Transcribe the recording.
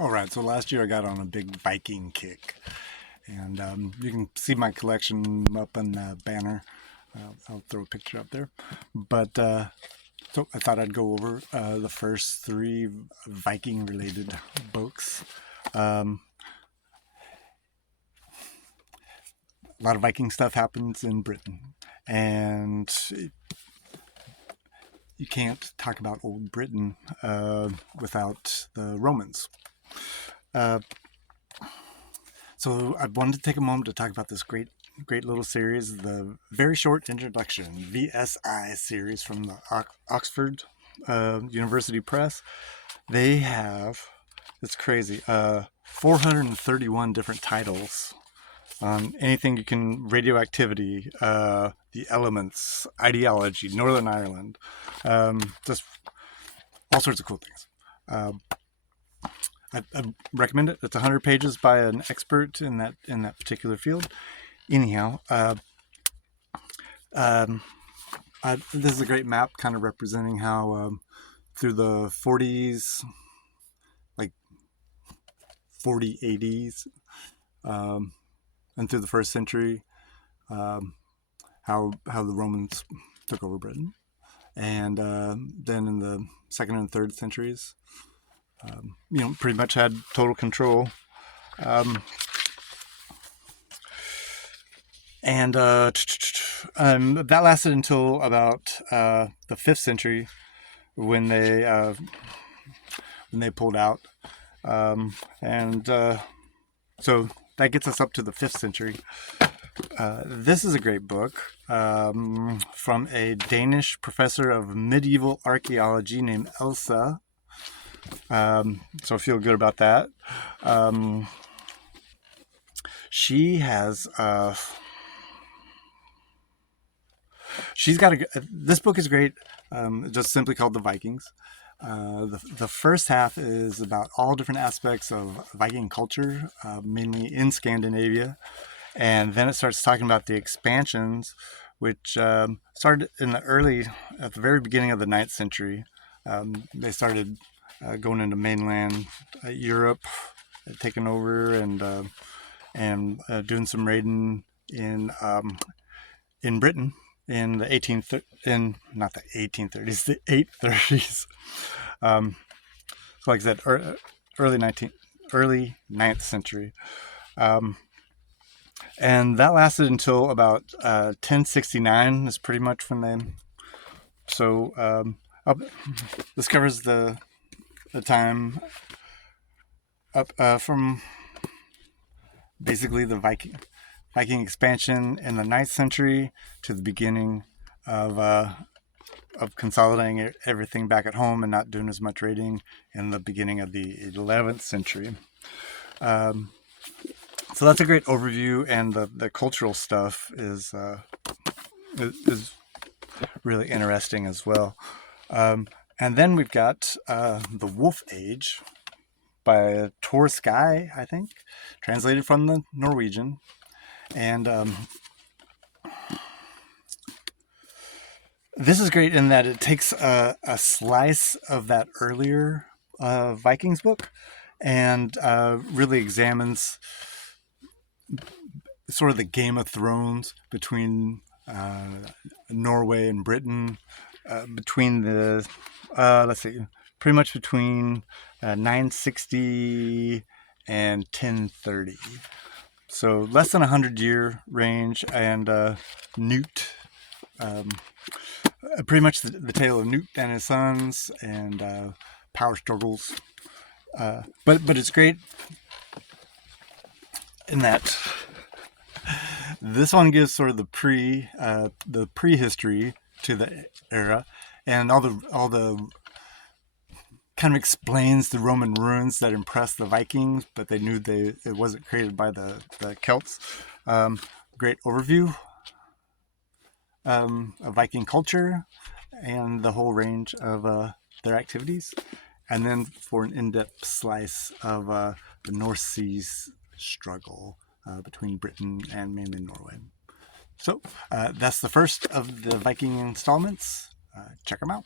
All right, so last year I got on a big Viking kick, and you can see my collection up in the banner. I'll throw a picture up there. But so I thought I'd go over the first three Viking-related books. Um, a lot of Viking stuff happens in Britain, and you can't talk about old Britain without the Romans. So I wanted to take a moment to talk about this great little series, the Very Short Introduction, VSI series from the Oxford University Press. They have, it's crazy, 431 different titles on anything you can, radioactivity, the elements, ideology, Northern Ireland, just all sorts of cool things. I recommend it. It's 100 pages by an expert in that particular field. Anyhow, this is a great map, kind of representing how through the 40s, like 4080s, and through the first century, how the Romans took over Britain, and then in the second and third centuries, pretty much had total control. And that lasted until about the 5th century when they pulled out. So that gets us up to the 5th century. This is a great book from a Danish professor of medieval archaeology named Elsa. So I feel good about that. She has she's got this book is great, just simply called The Vikings. The first half is about all different aspects of Viking culture, mainly in Scandinavia, and then it starts talking about the expansions, which started at the very beginning of the 9th century. They started going into mainland Europe, taking over and doing some raiding in Britain in the 830s, the 830s. So like I said, early 9th century. And that lasted until about 1069 is pretty much when they. So this covers the time up from basically the Viking expansion in the 9th century to the beginning of consolidating everything back at home and not doing as much raiding in the beginning of the 11th century. So that's a great overview, and the cultural stuff is really interesting as well. And then we've got The Wolf Age by Skeie, I think, translated from the Norwegian. And this is great in that it takes a slice of that earlier Vikings book and really examines sort of the Game of Thrones between Norway and Britain, between the pretty much between 960 and 1030. So less than 100-year range, and Newt, pretty much the tale of Newt and his sons and power struggles. But it's great in that this one gives sort of the prehistory to the era, and all the kind of explains the Roman ruins that impressed the Vikings, but they knew it wasn't created by the Celts. Great overview of Viking culture and the whole range of their activities, and then for an in-depth slice of the North Seas struggle between Britain and mainland Norway. So that's the first of the Viking installments. Check them out.